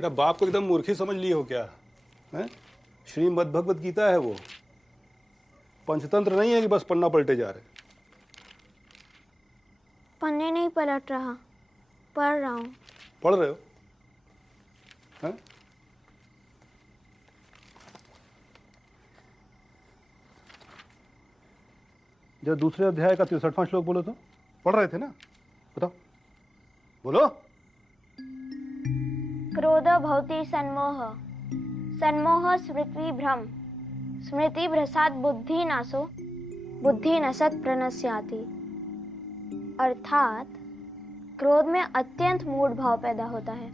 बेटा बाप को एकदम मूर्खी समझ ली हो क्या है? श्रीमद् भगवत गीता है वो, पंचतंत्र नहीं है कि बस पन्ना पलटे जा रहे। पन्ने नहीं पलट रहा, पढ़ रहा हूँ। पढ़ रहे हो हैं? जब दूसरे अध्याय का 63वां श्लोक बोलो तो पढ़ रहे थे ना, बताओ बोलो। क्रोध भवति सन्मोह, सन्मोह स्मृति भ्रम, स्मृति भ्रसात बुद्धि नाशो, बुद्धि नसत प्रणश्याति। अर्थात क्रोध में अत्यंत मूढ़ भाव पैदा होता है,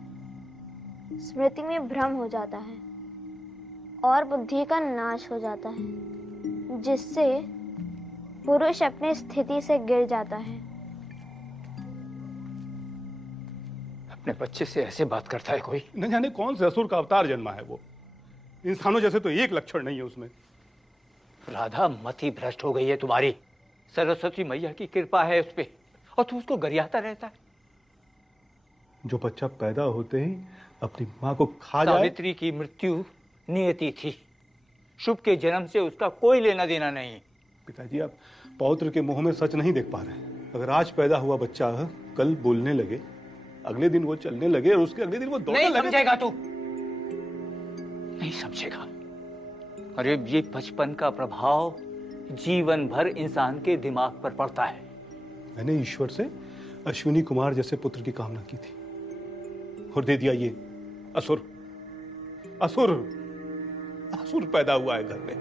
स्मृति में भ्रम हो जाता है और बुद्धि का नाश हो जाता है, जिससे पुरुष अपनी स्थिति से गिर जाता है। अपने बच्चे से ऐसे बात करता है कोई? न जाने कौन से असुर का अवतार जन्मा है वो, इंसानों जैसे तो एक लक्षण नहीं है उसमें। राधा मति भ्रष्ट हो गई है तुम्हारी। सरस्वती मैया की कृपा है उस पे और तू उसको गरियाता रहता है। जो बच्चा पैदा होते ही अपनी माँ को खा जाए। सावित्री की मृत्यु नियति थी, शुभ के जन्म से उसका कोई लेना देना नहीं। पिताजी आप पौत्र के मुंह में सच नहीं देख पा रहे। अगर आज पैदा हुआ बच्चा कल बोलने लगे, अगले दिन वो चलने लगे और उसके अगले दिन वो दौड़ने लगे। नहीं समझेगा तू, नहीं समझेगा। अरे ये बचपन का प्रभाव जीवन भर इंसान के दिमाग पर पड़ता है। मैंने ईश्वर से अश्विनी कुमार जैसे पुत्र की कामना की थी और दे दिया ये असुर। असुर असुर पैदा हुआ है घर में।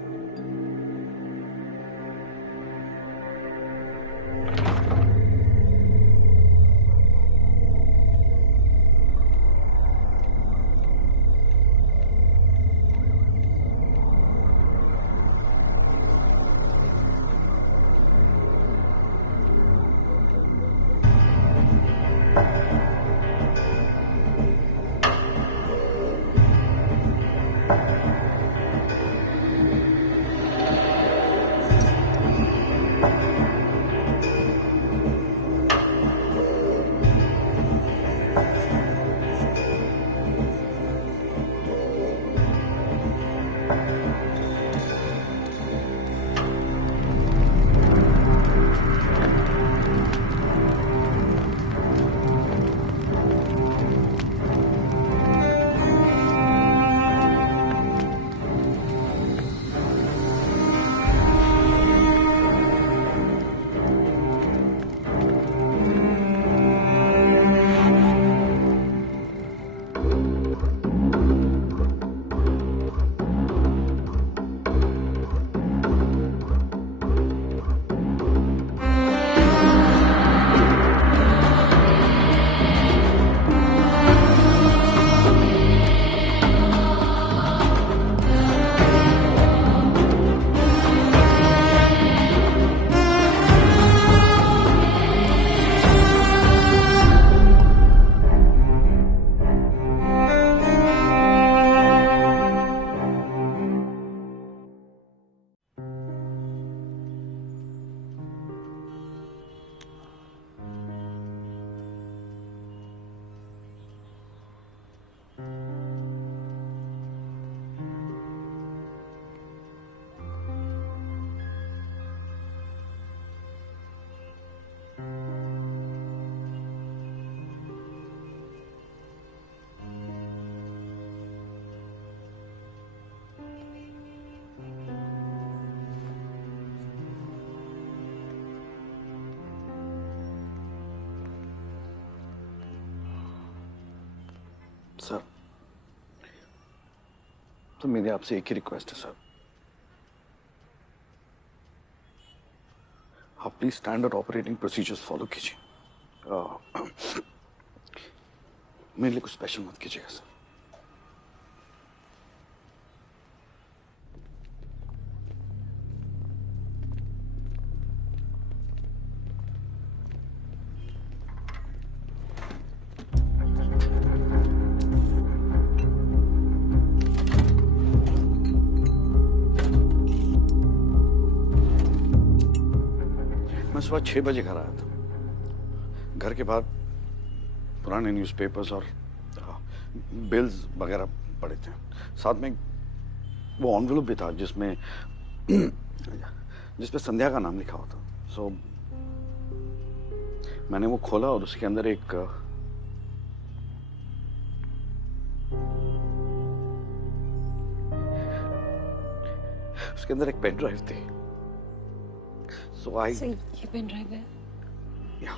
सर, तो मेरी आपसे एक ही रिक्वेस्ट है सर, आप please standard operating procedures follow कीजिए। मेरे लिए कुछ स्पेशल मत कीजिएगा सर। मैं सुबह 6 बजे घर आया था। घर के बाद पुराने न्यूज़पेपर्स और बिल्स वगैरह पड़े थे, साथ में वो एनवेलप भी था जिसमें संध्या का नाम लिखा हुआ था। सो मैंने वो खोला और उसके अंदर एक पेन ड्राइव थी। सो ये पेन ड्राइव है। या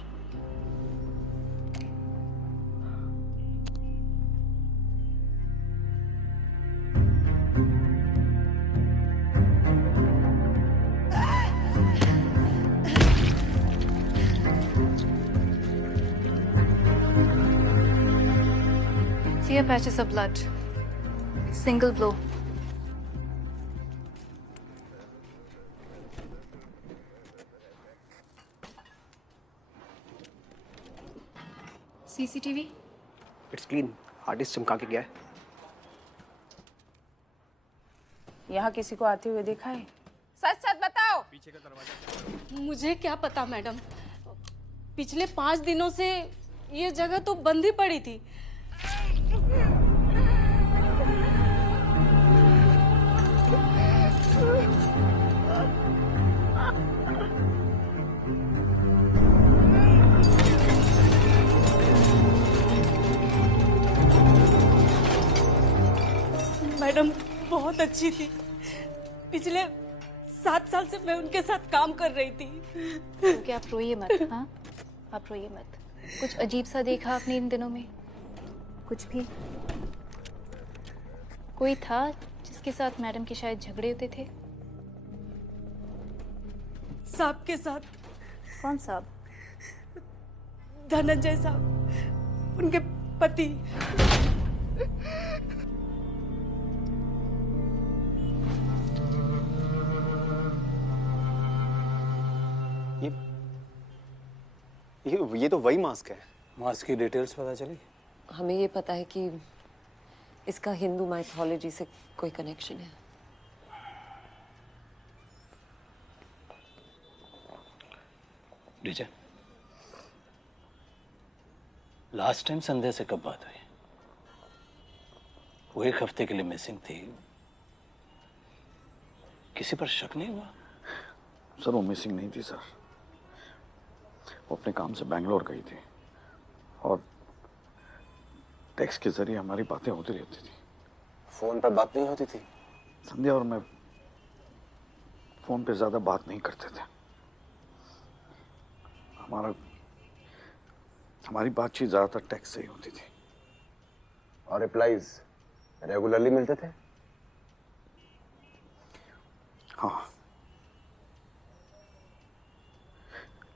Clear patches of blood. Single blow. CCTV? It's clean. Hard disk चमका के गया है। यहाँ किसी को आते हुए देखा है? सच सच बताओ। पीछे का दरवाजा। मुझे क्या पता मैडम, पिछले 5 दिनों से ये जगह तो बंद ही पड़ी थी। मैडम बहुत अच्छी थी। पिछले 7 साल से मैं उनके साथ काम कर रही थी। क्योंकि आप रोइए मत। हाँ, आप रोइए मत। कुछ अजीब सा देखा आपने इन दिनों में? कुछ भी? कोई था जिसके साथ मैडम के शायद झगड़े होते थे? साहब के साथ। कौन साहब? धनंजय साहब, उनके पति। ये तो वही मास्क है। मास्क की डिटेल्स पता चली? हमें ये पता है कि इसका हिंदू माइथोलॉजी से कोई कनेक्शन है। डीजे, लास्ट टाइम संध्या से कब बात हुई? वो 1 हफ्ते के लिए मिसिंग थी, किसी पर शक नहीं हुआ? सर वो मिसिंग नहीं थी सर, वो अपने काम से बैंगलोर गई थी और टेक्स्ट के जरिए हमारी बातें होती रहती थी। फोन पर बात नहीं होती थी? संध्या और मैं फोन पे ज्यादा बात नहीं करते थे। हमारी बातचीत ज्यादातर टेक्स्ट से ही होती थी। और रिप्लाईज रेगुलरली मिलते थे? हाँ,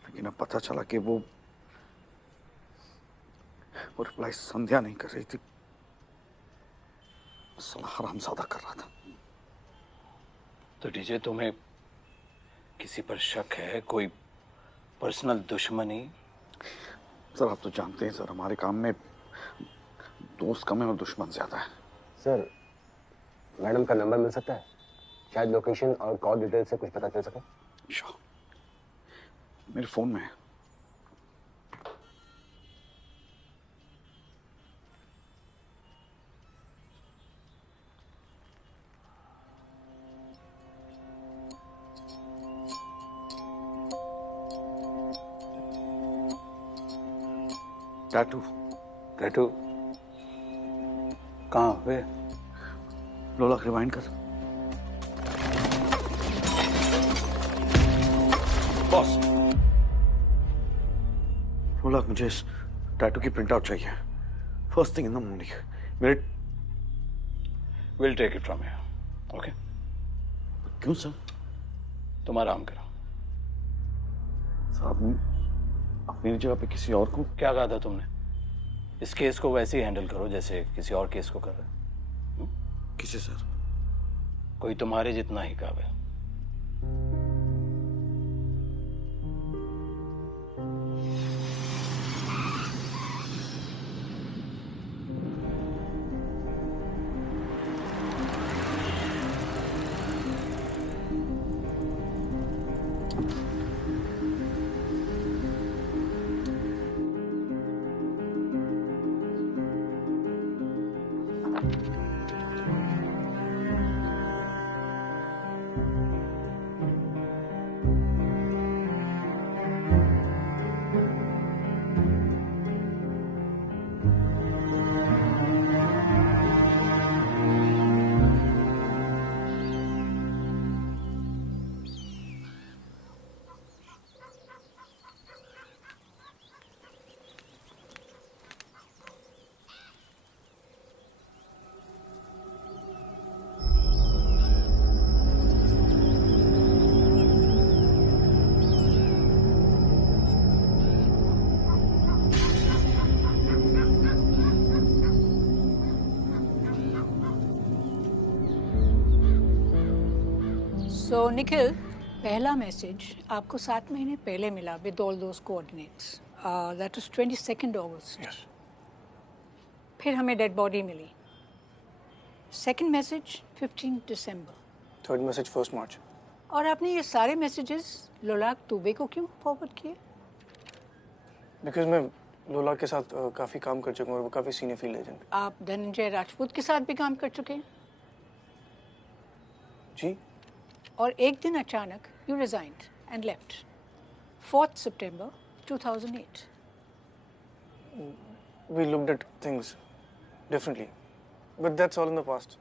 लेकिन अब पता चला कि वो रिप्लाई संध्या नहीं कर रही थी, साला हरामजादा कर रहा था। तो डीजे, तुम्हें किसी पर शक है? कोई पर्सनल दुश्मनी? सर आप तो जानते हैं सर, हमारे काम में दोस्त कम है और दुश्मन ज्यादा है। सर मैडम का नंबर मिल सकता है? शायद लोकेशन और कॉल डिटेल से कुछ पता चल सके। श्योर, मेरे फोन में है। टैटू टैटू कहाँ हुए? लोला रिवाइंड कर। बॉस, लोला मुझे इस टैटू की प्रिंट आउट चाहिए, first thing in the morning. मेरे will take it from here. Okay? क्यों सर? तुम आराम करो। साहब अपनी जगह पे किसी और को। क्या कहा था तुमने? इस केस को वैसे ही हैंडल करो जैसे किसी और केस को कर रहे। किसे सर? कोई तुम्हारे जितना ही काबिल। सो निखिल, पहला मैसेज आपको 7 महीने पहले मिला with all those coordinates, that was 22 August. Yes. फिर हमें डेड बॉडी मिली। सेकंड मैसेज 15 दिसंबर। थर्ड मैसेज 1 मार्च। और आपने ये सारे मैसेजेस लोलाक दुबे को क्यों फॉरवर्ड किए? बिकॉज मैं लोला के साथ काफ़ी काम कर चुका हूँ और वो काफ़ी सीनियर फील्ड एजेंट। आप धनंजय राजपूत के साथ भी काम कर चुके हैं। जी। और एक दिन अचानक you resigned and left 4th September 2008। We looked at things differently, but that's all in the past.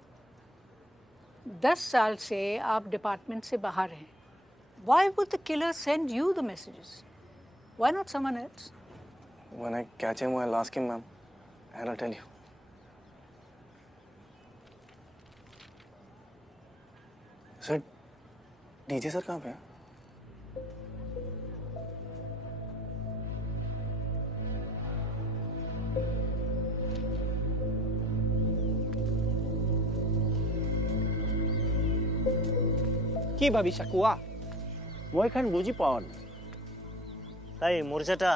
10 साल से आप डिपार्टमेंट से बाहर हैं। Why would the killer send you the messages? Why not someone else? When I catch him, I'll ask him, ma'am, and I'll tell you. Sir, DJ sir कहाँ पे हैं? কি ভাবি কোৱা? মই খান বুজি পাওঁ না। তাই মৰ্যাদা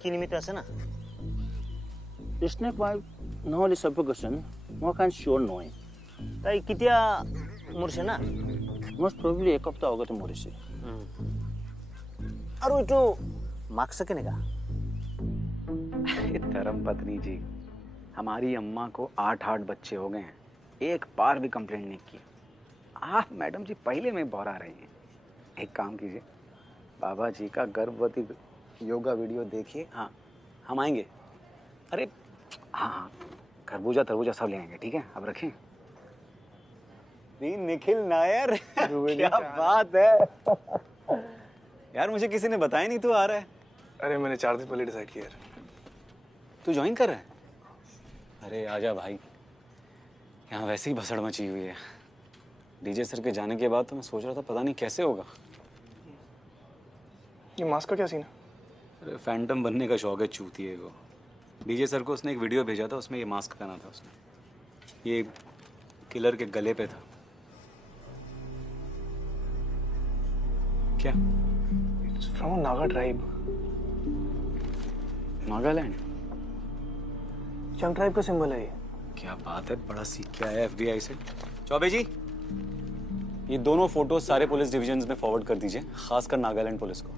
কি নিমিত্ত আছে না? স্নেক ৱাইফ নহ'লে সাফোকেশ্যন মই খান চিয়ৰ নহয়। তাই কেতিয়া মৰিছে না? মোষ্ট প্ৰবলি 1 সপ্তাহ আগতে মৰিছে। আৰু এইটো মাৰ্কস কেনেকা? धर्मपत्नी जी, हमारी अम्मा को 8 बच्चे हो गए हैं, एक बार भी कंप्लेंट नहीं की। आप मैडम जी पहले में बौरा रही हैं। एक काम कीजिए, बाबा जी का गर्भवती योगा वीडियो देखिए। हाँ, हम आएंगे। अरे हाँ हाँ, खरबूजा तरबूजा सब ले आएंगे, ठीक है? अब रखें। निखिल नायर, क्या बात है यार, मुझे किसी ने बताया नहीं तू आ रहा है। अरे मैंने 4 दिन पहले डिसाइड किया यार। तू ज्वाइन कर रहा है? अरे आजा भाई, यहाँ वैसे ही भसड़ मची हुई है। डीजे सर के जाने के बाद तो मैं सोच रहा था पता नहीं कैसे होगा। ये मास्क का क्या सीन है? अरे फैंटम बनने का शौक है चूतिए को। डीजे सर को उसने एक वीडियो भेजा था, उसमें ये मास्क पहना था उसने। ये किलर के गले पे था। क्या? It's from a Naga tribe. Nagaland? चंग ट्राइब का सिंबल है ये। क्या बात है, बड़ा सीख के आया FBI से। चौबे जी, ये दोनों फोटो सारे पुलिस डिविजन्स में फॉरवर्ड कर दीजिए, खासकर नागालैंड पुलिस को।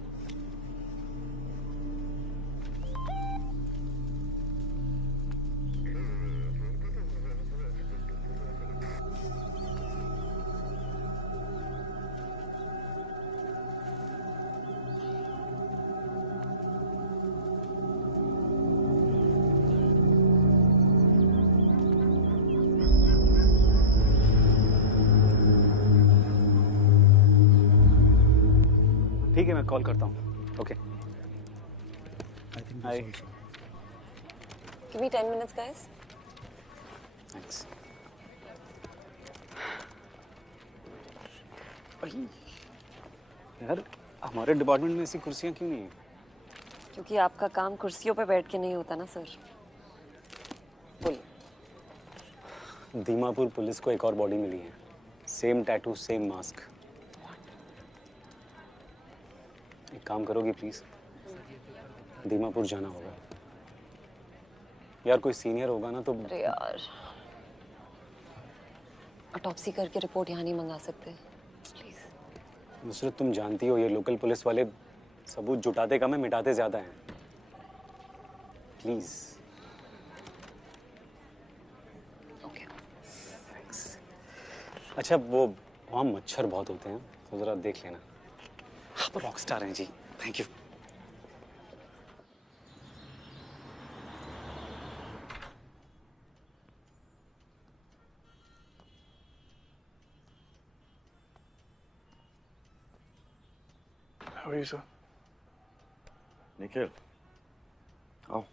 ठीक है, मैं कॉल करता हूँ। ओके। हाय। Give me 10 minutes, guys. Thanks. यार, हमारे डिपार्टमेंट में ऐसी कुर्सियाँ क्यों नहीं हैं? क्योंकि आपका काम कुर्सियों पे बैठ के नहीं होता ना सर। बोलिए। दीमापुर पुलिस को एक और बॉडी मिली है, सेम टैटू, सेम मास्क। एक काम करोगी प्लीज? दीमापुर जाना होगा यार, कोई सीनियर होगा ना तो। अरे यार, ऑटोप्सी करके रिपोर्ट यहाँ नहीं मंगा सकते प्लीज। नुसरत, तुम जानती हो ये लोकल पुलिस वाले सबूत जुटाते कम है, मिटाते ज्यादा हैं। प्लीज। ओके। थैंक्स। अच्छा, वो वहाँ मच्छर बहुत होते हैं, तो जरा देख लेना। आप रॉकस्टार हैं जी, thank you. How are you, sir? Nikhil, आओ।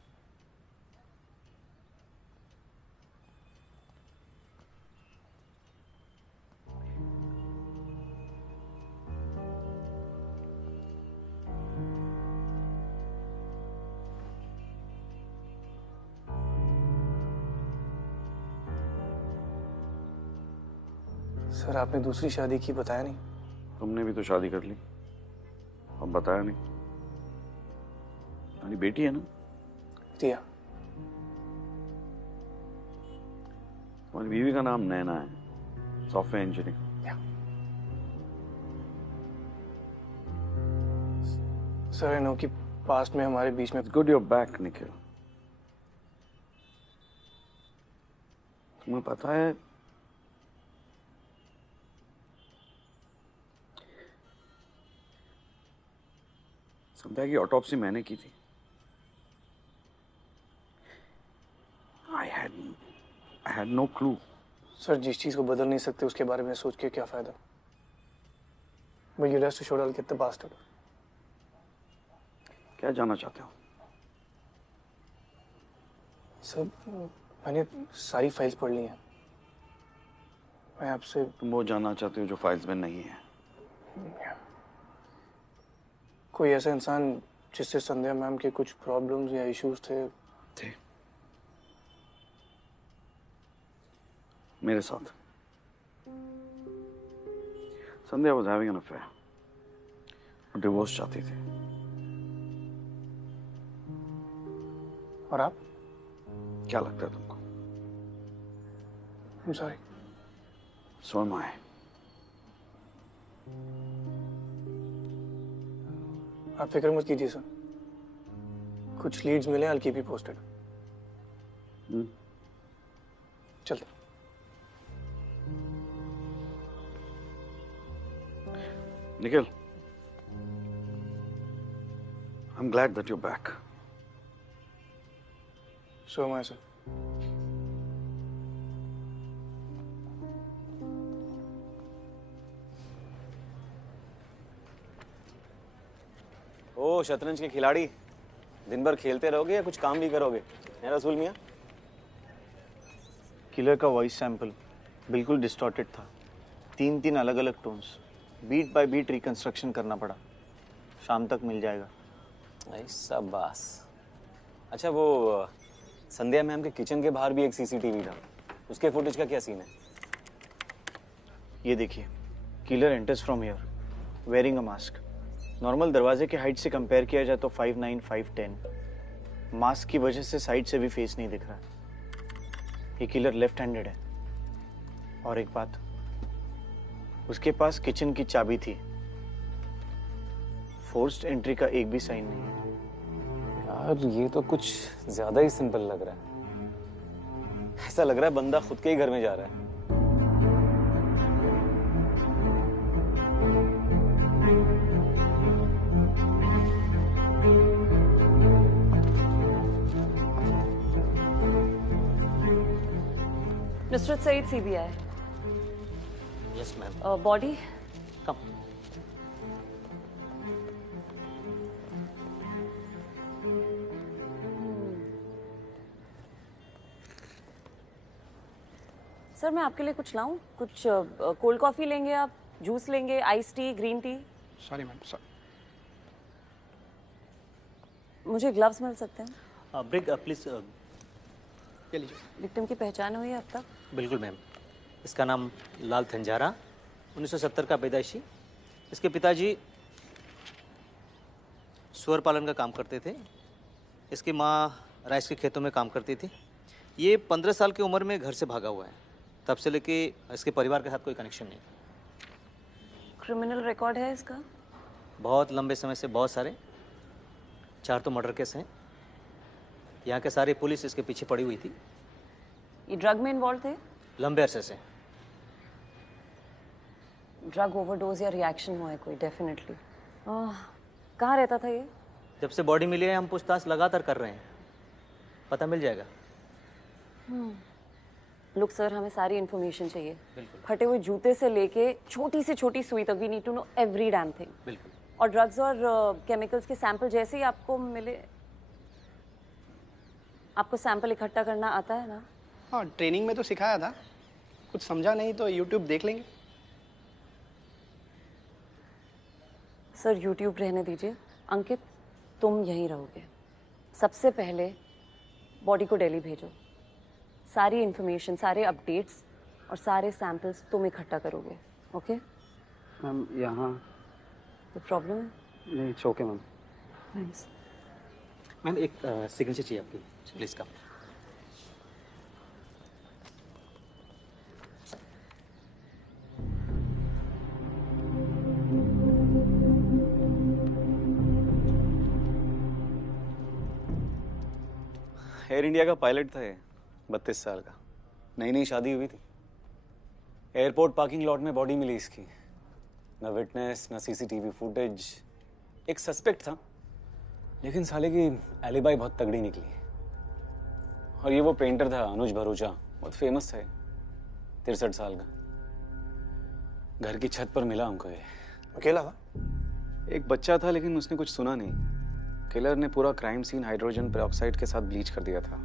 सर, आपने दूसरी शादी की, बताया नहीं। तुमने भी तो शादी कर ली, अब बताया नहीं। तुम्हारी बेटी है ना? रिया। तुम्हारी बीवी का नाम नैना है, software engineer. Sir I know कि पास्ट में हमारे बीच में गुड योर बैक निखिल। तुम्हें पता है संध्या की ऑटोप्सी मैंने की थी। I had no clue। Sir जिस चीज को बदल नहीं सकते उसके बारे में सोच के क्या फायदा। But you rest assured I'll get the bastard। क्या जानना चाहते हो? सर मैंने सारी फाइल्स पढ़ ली हैं। मैं आपसे तुम वो जानना चाहते हो जो फाइल्स में नहीं है? कोई ऐसा इंसान जिससे संध्या मैम के कुछ प्रॉब्लम्स या इश्यूज थे? मेरे साथ संध्या was having an affair, divorce चाहती थी। और आप? क्या लगता है तुमको? I'm sorry। So am I। आप फिक्र मत कीजिए सर, कुछ लीड्स मिले I'll keep you posted। चलते। Nikhil, I'm glad that you're back। So am I, sir। ओ शतरंज के खिलाड़ी, दिन भर खेलते रहोगे या कुछ काम भी करोगे? है रसूल मियां? किलर का वॉइस सैंपल बिल्कुल डिस्टॉर्टेड था। 3 अलग अलग tones, beat by beat reconstruction करना पड़ा। शाम तक मिल जाएगा। ऐसा बास। अच्छा वो संध्या मैम के किचन के बाहर भी एक सीसीटीवी था, उसके फुटेज का क्या सीन है? ये देखिए, killer enters from here wearing a mask. Normal दरवाजे के हाइट से कंपेयर किया जाए तो 5'9", 5'10। मास्क की वजह से साइड से भी फेस नहीं दिख रहा। ये किलर लेफ्ट हैंडेड है। और एक बात, उसके पास किचन की चाबी थी। फोर्स्ड एंट्री का एक भी साइन नहीं है। यार ये तो कुछ ज्यादा ही सिंपल लग रहा है। ऐसा लग रहा है बंदा खुद के ही घर में जा रहा है। Nusrat Saeed CBI। Yes ma'am. Body कम। सर मैं आपके लिए कुछ लाऊं? कुछ कोल्ड कॉफी लेंगे आप? जूस लेंगे? Ice tea, green tea? Sorry ma'am, sorry. मुझे ग्लव्स मिल सकते हैं? Break please. ले लीजिए। विक्टिम की पहचान हुई है अब तक? बिल्कुल मैम। इसका नाम लाल थंजारा, 1970 का पैदाइशी। इसके पिताजी सुअर पालन का काम करते थे। इसकी माँ राइस के खेतों में काम करती थी। ये 15 साल की उम्र में घर से भागा हुआ है। तब से लेके इसके परिवार के साथ कोई कनेक्शन नहीं। क्रिमिनल रिकॉर्ड है इसका? बहुत लंबे समय से बहुत सारे, 4 तो मर्डर केस हैं। यहाँ के सारी पुलिस इसके पीछे पड़ी हुई थी। ये ड्रग में इन्वॉल्व थे? लंबे अरसे से। ड्रग ओवरडोज या रिएक्शन हुआ है कोई? डेफिनेटली। कहाँ रहता था ये? जब से बॉडी मिली है हम पूछताछ लगातार कर रहे हैं, पता मिल जाएगा। लुक सर, हमें सारी इन्फॉर्मेशन चाहिए। बिल्कुल। फटे हुए जूते से लेके छोटी से छोटी सुई तक। We need to know every damn thing. बिल्कुल। और ड्रग्स और केमिकल्स के सैंपल जैसे ही आपको मिले। आपको सैंपल इकट्ठा करना आता है ना? हाँ, ट्रेनिंग में तो सिखाया था। कुछ समझा नहीं तो यूट्यूब देख लेंगे। सर यूट्यूब रहने दीजिए। अंकित तुम यहीं रहोगे। सबसे पहले बॉडी को दिल्ली भेजो। सारी इन्फॉर्मेशन, सारे अपडेट्स और सारे सैंपल्स तुम इकट्ठा करोगे। ओके? मैम यहाँ कोई प्रॉब्लम है? नहीं, it's okay ma'am. Thanks. Ma'am एक सिग्नेचर चाहिए आपकी, प्लीज का। एयर इंडिया का पायलट था ये, 32 साल का। नई नई शादी हुई थी। एयरपोर्ट पार्किंग लॉट में बॉडी मिली इसकी। न विटनेस, न सीसीटीवी फुटेज। एक सस्पेक्ट था, लेकिन साले की एलिबाई बहुत तगड़ी निकली। और ये वो पेंटर था अनुज भरूचा, बहुत फेमस था, 63 साल का। घर की छत पर मिला हमको ये। अकेला था? एक बच्चा था, लेकिन उसने कुछ सुना नहीं। किलर ने पूरा क्राइम सीन हाइड्रोजन पेरोक्साइड के साथ ब्लीच कर दिया था।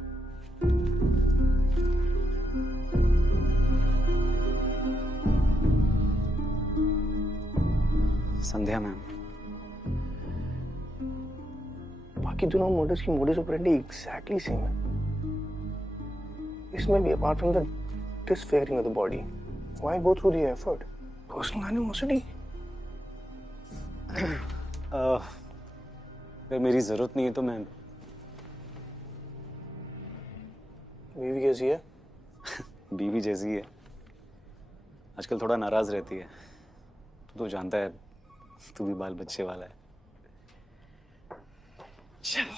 संध्या मैम। बाकी दोनों मर्डर्स की मोडिस ऑपरेंडी एग्जैक्टली सेम है। इसमें भी apart from the disfiguring of the body, why go through the effort? Personal animosity. अगर मेरी जरूरत नहीं है तो मैं। बीवी कैसी है? बीवी जैसी है, आजकल थोड़ा नाराज रहती है। तू तो जानता है, तू भी बाल बच्चे वाला है। चलो।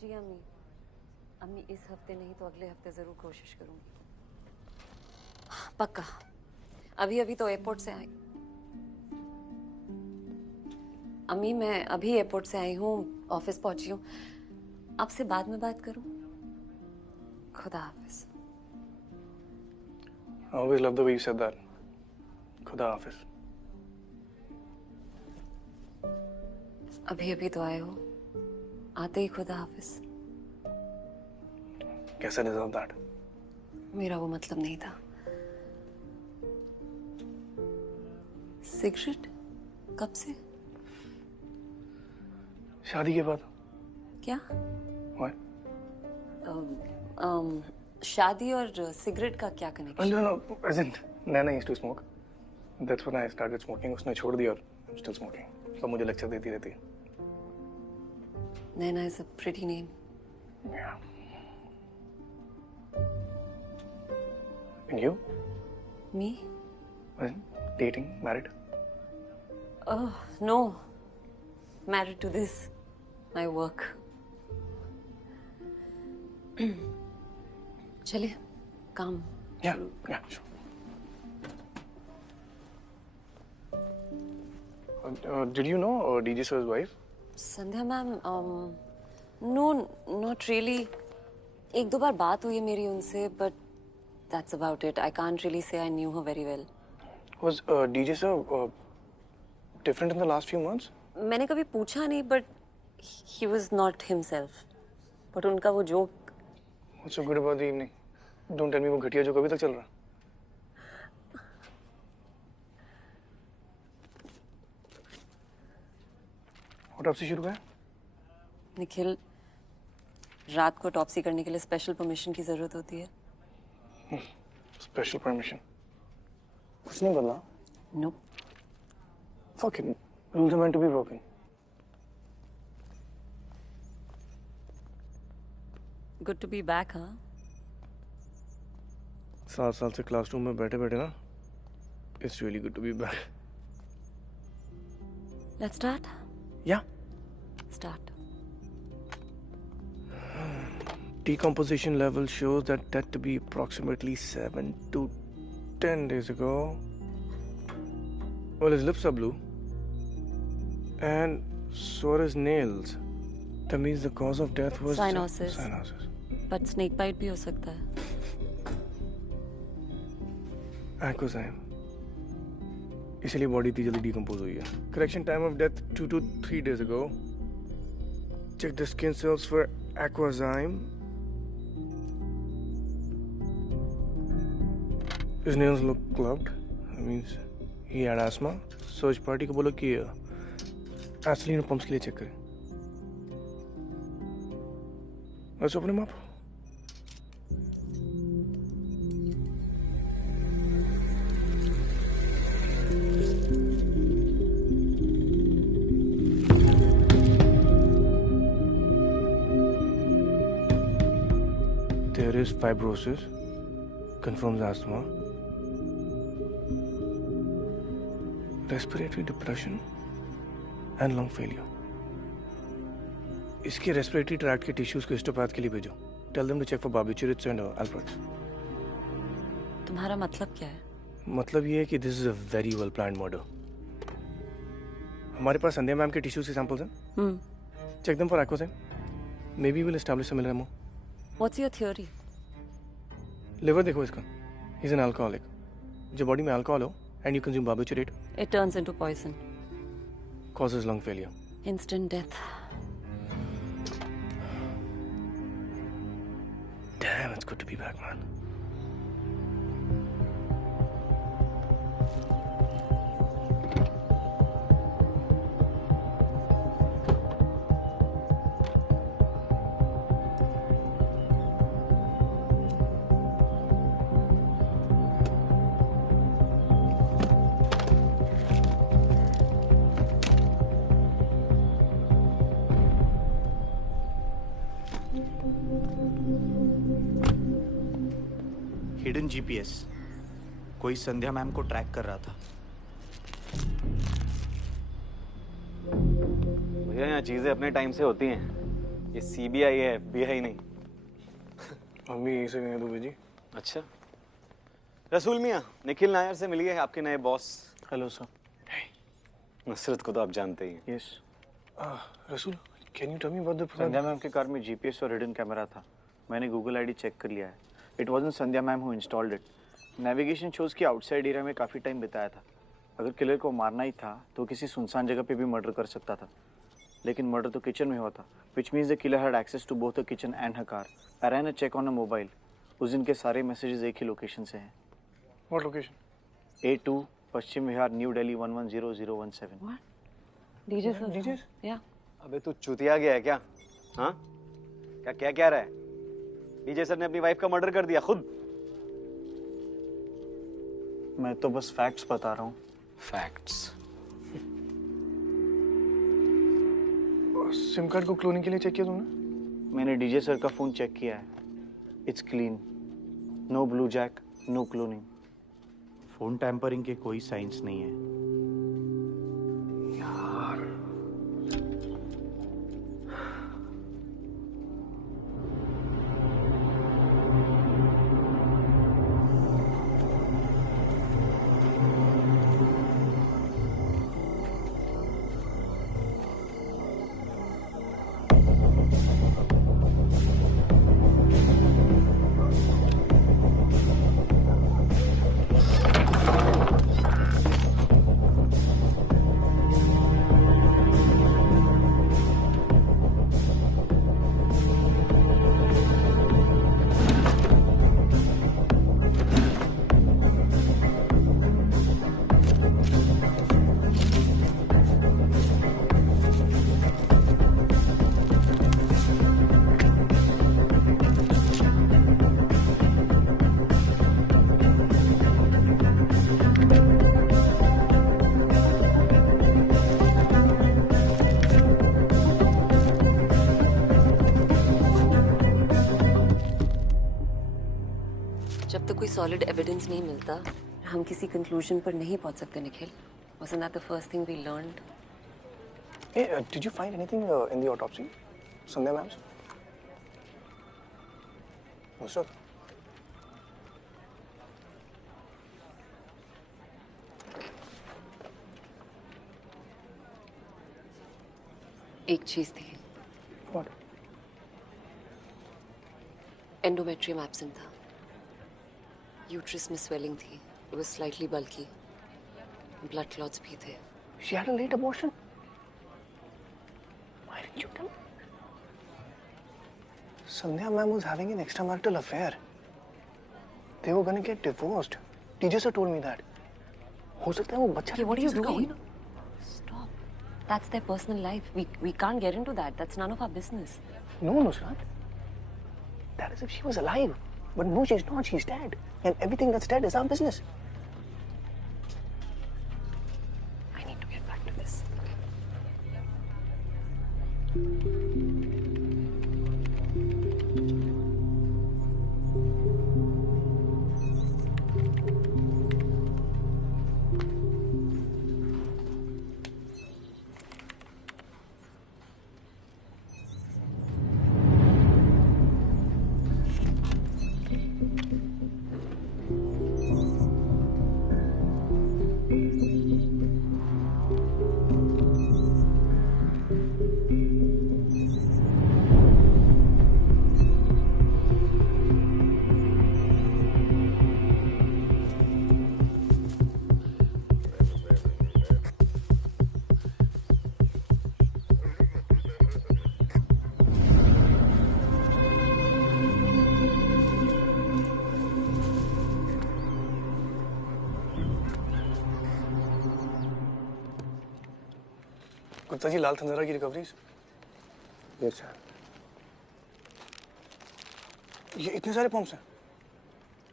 जी अम्मी, अम्मी इस हफ्ते नहीं तो अगले हफ्ते जरूर कोशिश करूंगी, पक्का। अभी अभी तो एयरपोर्ट से आई। अम्मी मैं अभी एयरपोर्ट से आई हूँ, ऑफिस पहुंची हूँ। आपसे बाद में बात करूं? खुदा हाफिज। I always love the way you said that. खुदा हाफिज। अभी अभी तो आए हो, आते ही खुदा हाफिज। कैसा डिजर्व दैट? मेरा वो मतलब नहीं था। सिगरेट? कब से? शादी के बाद। क्या? Why? शादी और सिगरेट का क्या connection? No, as in, Naina used to smoke. That's when I started smoking. उसने छोड़ दिया और I'm still smoking. सब मुझे लेक्चर देती रहती है। Naina is a pretty name. Yeah. And you? Me? As in, dating, married? Oh, no. Married to this. My work. चलिए, काम। Yeah, sure. Did you know DJ sir's wife? Sandhya ma'am, no, not really. एक दो बार बात हुई है मेरी उनसे, but that's about it. I can't really say I knew her very well. Was DJ sir different in the last few months? मैंने कभी पूछा नहीं, but he was not himself. But उनका वो joke. What's so good about the evening? Don't tell me वो घटिया जो कभी तक चल रहा। ऑटोप्सी शुरू है? निखिल, रात को ऑटोप्सी करने के लिए स्पेशल परमिशन की जरूरत होती है। Special permission? कुछ नहीं बदला? No. Fuck it. Rules are meant to be broken. Good to be back, huh? 7 साल से क्लासरूम में बैठे बैठे ना, It's really good to be back. Let's start. Yeah. Start. Decomposition level shows that death to be approximately 7 to 10 days ago. Well, his lips are blue. And so are his nails. That means the cause of death was Cyanosis. cyanosis. But snake bite भी हो सकता है। Aquazyme. इसलिए body इतनी जल्दी decompose हुई है। Correction time of death 2 to 3 days ago. Check the skin cells for aquazyme. His nails look clubbed. That means he had asthma. Search party को बोलो कि एसिलिन पंप्स के लिए चेक करें. Let's open him up. There is fibrosis, confirms asthma, respiratory depression and lung failure. इसके respiratory tract के tissues को histopath के लिए भेजो. Tell them to check for barbiturates and Alpert. तुम्हारा मतलब क्या है? मतलब ये है कि this is a very well planned murder. हमारे पास संध्या मैम के tissues के samples हैं. Check them for Acosine. Maybe we'll establish some MO. What's your theory? Liver देखो इसका. He's an alcoholic. जब बॉडी में अल्कोहल हो and you consume barbiturate, It turns into poison. causes lung failure. Instant death. Damn, it's good to be back, man. Hidden GPS कोई संध्या ma'am को track कर रहा था. भैया यहाँ चीजें अपने टाइम से होती हैं. ये सीबीआई है, एफबीआई नहीं. मम्मी यही से गए दुबे जी. अच्छा. रसूल मियाँ, निखिल नायर से मिलिए, आपके नए बॉस. Hello sir. नुसरत को तो आप जानते ही हैं. Yes. Rasool, can you tell me what the Sandhya ma'am के कार में जीपीएस और हिडन कैमरा था. मैंने गूगल आईडी चेक कर लिया है. It wasn't Sandhya ma'am who installed it. Navigation shows की आउटसाइड एरिया में काफ़ी टाइम बिताया था. अगर किलर को मारना ही था तो किसी सुनसान जगह पे भी मर्डर कर सकता था. लेकिन मर्डर तो किचन में हुआ था, which means the killer had access to both the kitchen and her car. I ran a check on a mobile. उस दिन के सारे मैसेजेस एक ही लोकेशन से हैं. What location? A2 Paschim Vihar, new Delhi 110017. DJ sir. DJ? या. अबे तू चुतिया गया है क्या? हाँ? क्या रहा है? डीजे सर ने अपनी वाइफ का मर्डर कर दिया खुद. मैं तो बस फैक्ट्स बता रहा हूँ. फैक्ट्स? सिम कार्ड को क्लोनिंग के लिए चेक किया तुमने? मैंने डीजे सर का फोन चेक किया है. It's clean. No blue jack, no cloning. Phone tampering के कोई साइंस नहीं है. जब तक कोई सॉलिड एविडेंस नहीं मिलता हम किसी कंक्लूजन पर नहीं पहुंच सकते Nikhil. Wasn't that the first thing we learned? Hey, did you find anything in the autopsy? Sandhya ma'am's? Nusrat? एक चीज थी. What? एंडोमेट्रियम एब्सेंट था. यूट्रस में स्वेलिंग थी. It was slightly bulky. Blood clots भी थे. She had a late abortion? Why didn't you tell me? Sandhya ma'am was having an extramarital affair. They were gonna get divorced. Teacher sir told me that. हो सकता है वो बच्चा। What are you doing? Stop. That's their personal life. We can't get into that. That's none of our business. No, Nusrat. That is if she was alive. But no, she's not. She's dead. And everything that's dead is our business. I need to get back to this. Gupta ji, लाल थंजारा की recovery. Yes sir. ये इतने सारे pumps हैं?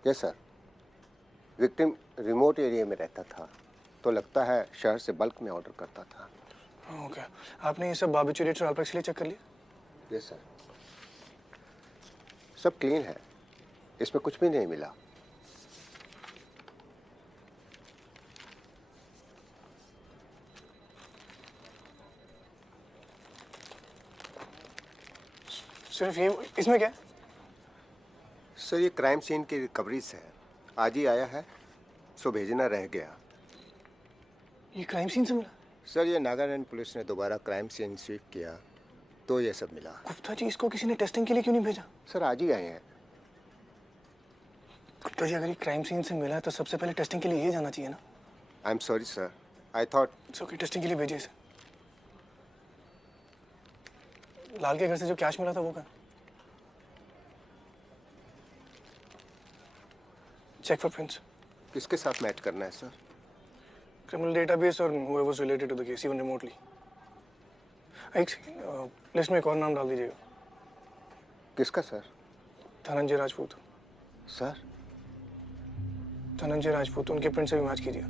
Yes sir. Victim remote area में रहता था, तो लगता है शहर से बल्क में ऑर्डर करता था। ओके, आपने ये सब बार्बिचुरेट्स और अल्प्रेक्स के लिए चेक कर लिया? Yes sir. सब क्लीन है, इसमें कुछ भी नहीं मिला। सिर्फ ये, इसमें क्या है? सर ये क्राइम सीन की रिकवरीज है, आज ही आया है, सो भेजना रह गया। ये क्राइम सीन से मिला? सर ये नागालैंड पुलिस ने दोबारा क्राइम सीन स्वीप किया तो ये सब मिला। गुप्ता जी, इसको किसी ने टेस्टिंग के लिए क्यों नहीं भेजा? सर आज ही आए हैं। गुप्ता जी, अगर ये क्राइम सीन से मिला है तो सबसे पहले टेस्टिंग के लिए ये जाना चाहिए ना? I am sorry sir, I thought. It's okay, testing के लिए भेजिए इसे। लाल के घर से जो कैश मिला था वो कहाँ? Check for prints. किसके साथ मैच करना है सर? क्रिमिनल डेटाबेस और whoever was related to the case, even remotely. एक सेकंड, लिस्ट में एक और नाम डाल दीजिएगा। किसका सर? धनंजय राजपूत। सर? धनंजय राजपूत, उनके प्रिंट से भी मैच कीजिए।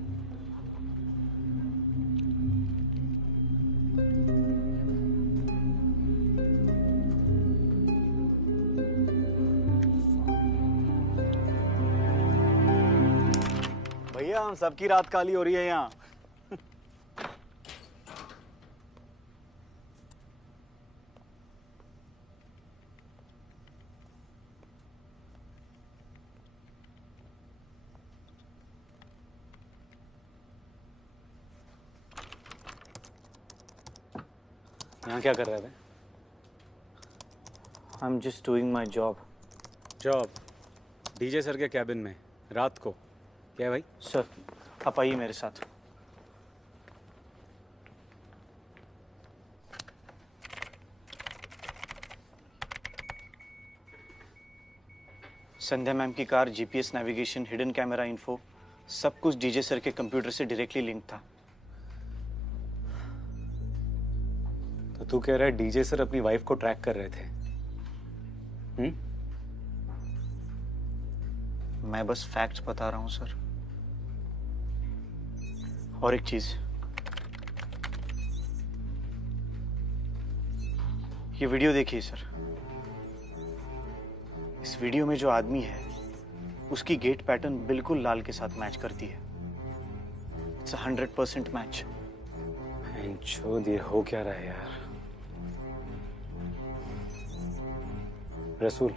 भैया, हम सबकी रात काली हो रही है यहाँ। यहाँ क्या कर रहे थे? I'm just doing my job. Job? DJ sir के कैबिन में रात को? क्या है भाई? सर, आप आइए मेरे साथ। संध्या मैम की car, GPS navigation, hidden camera info, सब कुछ डीजे सर के कंप्यूटर से डायरेक्टली लिंक था। तो तू कह रहा है डीजे सर अपनी वाइफ को ट्रैक कर रहे थे? मैं बस फैक्ट्स बता रहा हूं सर। और एक चीज, ये वीडियो देखिए सर। इस वीडियो में जो आदमी है उसकी गेट पैटर्न बिल्कुल लाल के साथ मैच करती है। It's 100% match. छोड़ ये हो क्या रहा है यार? रसूल,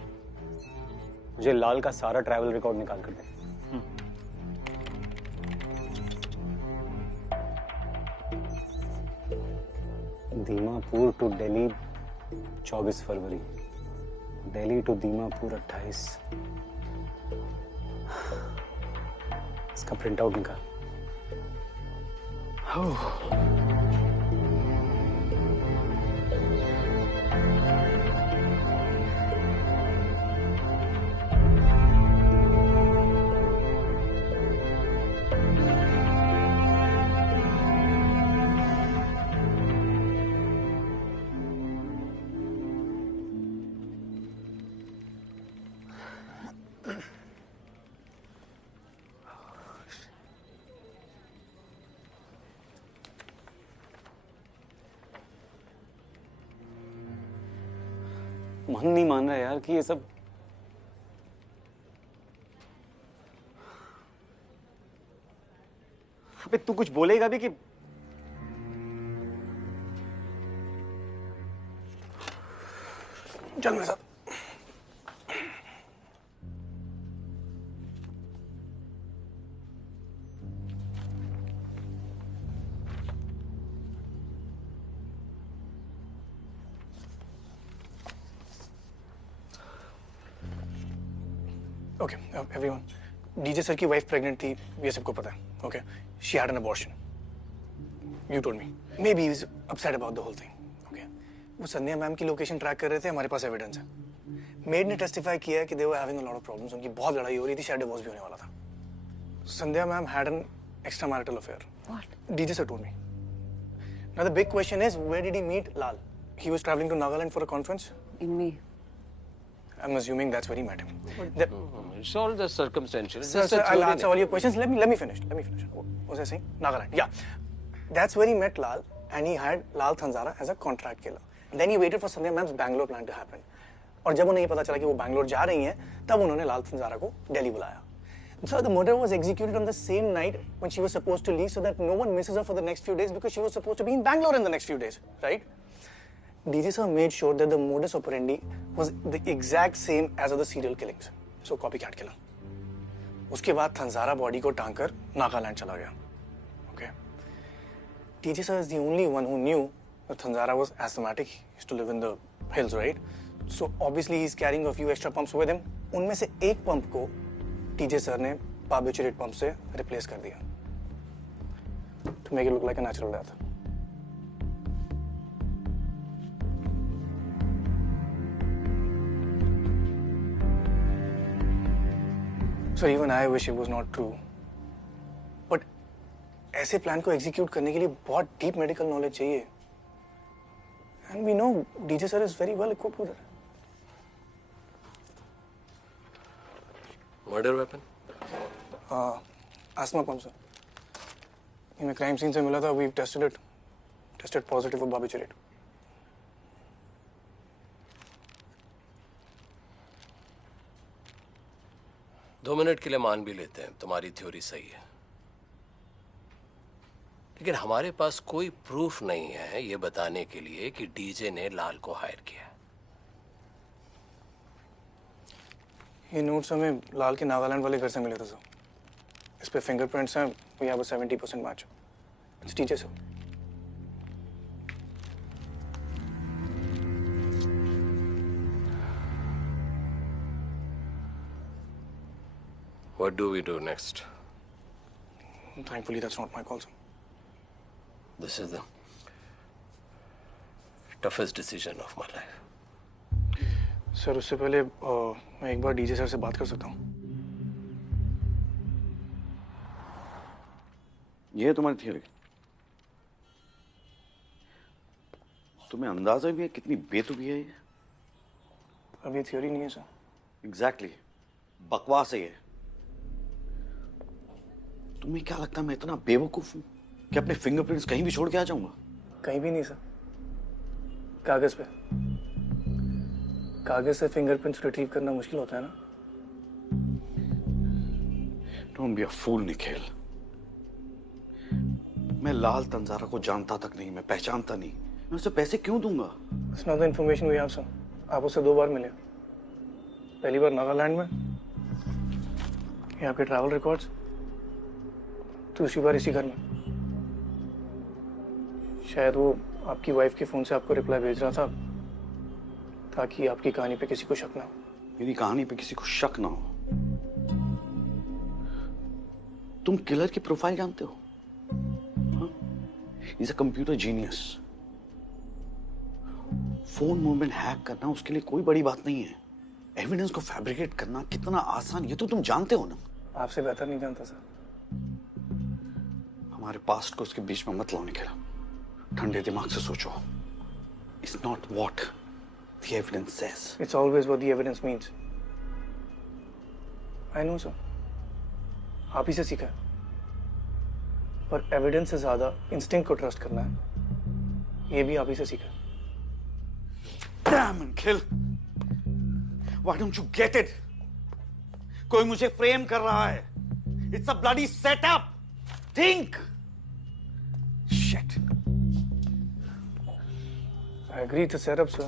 मुझे लाल का सारा ट्रैवल रिकॉर्ड निकाल कर दे। दीमापुर टू दिल्ली 24 फरवरी, दिल्ली टू दीमापुर 28। इसका प्रिंट आउट निकाल। मन नहीं मान रहा यार कि ये सब अबे तू कुछ बोलेगा भी कि चल मेरे साथ। ओके एवरीवन, डीजे सर की वाइफ प्रेग्नेंट थी, ये सबको पता है। Okay, she had an abortion, you told me, maybe he is upset about the whole thing. Okay, वो संध्या मैम की लोकेशन ट्रैक कर रहे थे, हमारे पास एविडेंस है। मेड ने टेस्टिफाई किया है कि they were having a lot of problems, उनकी बहुत लड़ाई हो रही थी, शायद डिवोर्स भी होने वाला था। Sandhya ma'am had an extra marital affair, DJ sir told me. Now the big question is, where did he meet Lal? He was traveling to Nagaland for a conference? In me. I'm assuming that's where he met him. It's all just circumstantial. Sir, I'll answer all your questions. Let me finish. What was I saying? Nagaland. Yeah. That's where he met Lal, and he had Lal Thanzara as a contract killer. And then he waited for Sandhya Ma'am's Bangalore plan to happen. और जब उन्हें ये पता चला कि वो बैंगलोर जा रही हैं, तब उन्होंने लाल तंजारा को दिल्ली बुलाया. So the murder was executed on the same night when she was supposed to leave, so that no one misses her for the next few days, because she was supposed to be in Bangalore in the next few days, right? DJ sir made sure that the modus operandi was the exact same as other serial killings. So copycat killer. उसके बाद थंजारा body को टांगकर नागालैंड चला गया. Okay. DJ sir is the only one who knew that Thanzara was asthmatic. He used to live in the hills, right? So obviously he's carrying a few extra pumps with him. उनमें से एक pump को DJ sir ने barbiturate pump से replace कर दिया. To make it look like a natural death. So even I wish it was not true. But ऐसे plan को एग्जीक्यूट करने के लिए बहुत डीप मेडिकल नॉलेज चाहिए. And we know DJ sir is very well equipped with it. Murder weapon? Asthma pump, sir. In the crime scene से मिला था. We've tested it. Tested positive for barbiturate. दो minute के लिए मान भी लेते हैं तुम्हारी थ्योरी सही है, लेकिन हमारे पास कोई प्रूफ नहीं है ये बताने के लिए कि डीजे ने लाल को हायर किया. ये नोट्स हमें लाल के नागालैंड वाले घर से मिले थे, सर. इस पे फिंगरप्रिंट्स हैं. We have a 70% match. It's DJ, sir. What do we do next? Thankfully, that's not my call, sir. This is the toughest decision of my life. Sir, उससे पहले मैं एक बार डीजे सर से बात कर सकता हूँ? ये है तुम्हारी थियरी. तुम्हें अंदाजा भी है कितनी बेतुकी है ये? अब ये थियरी नहीं है, सर. एग्जैक्टली. बकवास है ये. तुम्हें क्या लगता है मैं इतना बेवकूफ हूं कि अपने फिंगरप्रिंट्स कहीं भी छोड़ के आ जाऊंगा? कहीं भी नहीं, सर. कागज पे. कागज से फिंगरप्रिंट्स रिट्रीव करना मुश्किल होता है ना. डोंट बी अ फूल निखिल. मैं लाल तंजारा को जानता तक नहीं, मैं पहचानता नहीं. मैं उसे पैसे क्यों दूंगा? It's not the information we have, sir. आप उससे 2 बार मिले. पहली बार नागालैंड में. ये आपके ट्रैवल रिकॉर्ड्स. दूसरी बार इसी घर में. शायद वो आपकी वाइफ के फोन से आपको रिप्लाई भेज रहा था ताकि आपकी कहानी पे किसी को शक ना हो. मेरी कहानी पे किसी को शक ना हो? तुम किलर की प्रोफाइल जानते हो? Is a computer genius. Phone movement hack करना उसके लिए कोई बड़ी बात नहीं है. एविडेंस को फैब्रिकेट करना कितना आसान, ये तो तुम जानते हो ना. आपसे बेहतर नहीं जानता, सर. हमारे पास्ट को उसके बीच में मत लाओ निखिल. ठंडे दिमाग से सोचो. It's not what the evidence says. It's always what the evidence means. I know, sir. आप ही से सीखा है. पर एविडेंस से ज्यादा इंस्टिंक्ट को ट्रस्ट करना है, ये भी आप ही से सीखा है. Damn, Nikhil. Why don't you get it? कोई मुझे फ्रेम कर रहा है. It's a bloody setup. Think. Shit. I agree to set up, sir.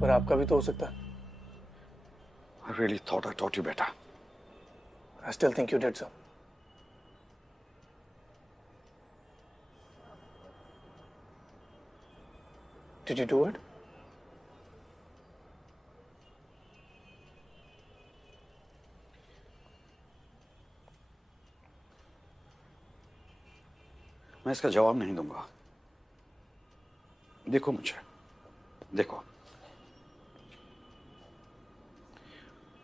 पर आपका भी तो हो सकता है. I really thought I taught you better. I still think you did, sir. Did you do it? मैं इसका जवाब नहीं दूंगा. देखो मुझे, देखो.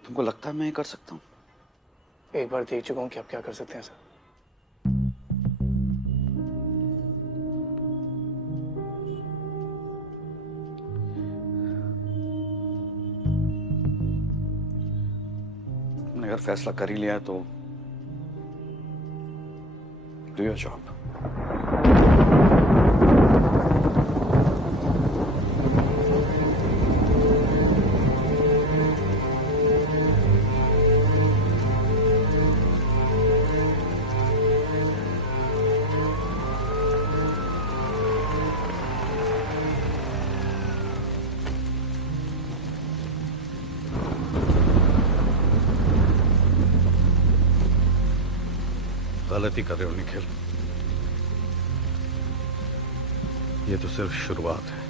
तुमको लगता है मैं ये कर सकता हूं? एक बार देख चुका हूं कि आप क्या कर सकते हैं, सर. तुमने अगर फैसला कर ही लिया है तो do your job. गलती कर रहे हो निखिल. ये तो सिर्फ शुरुआत है.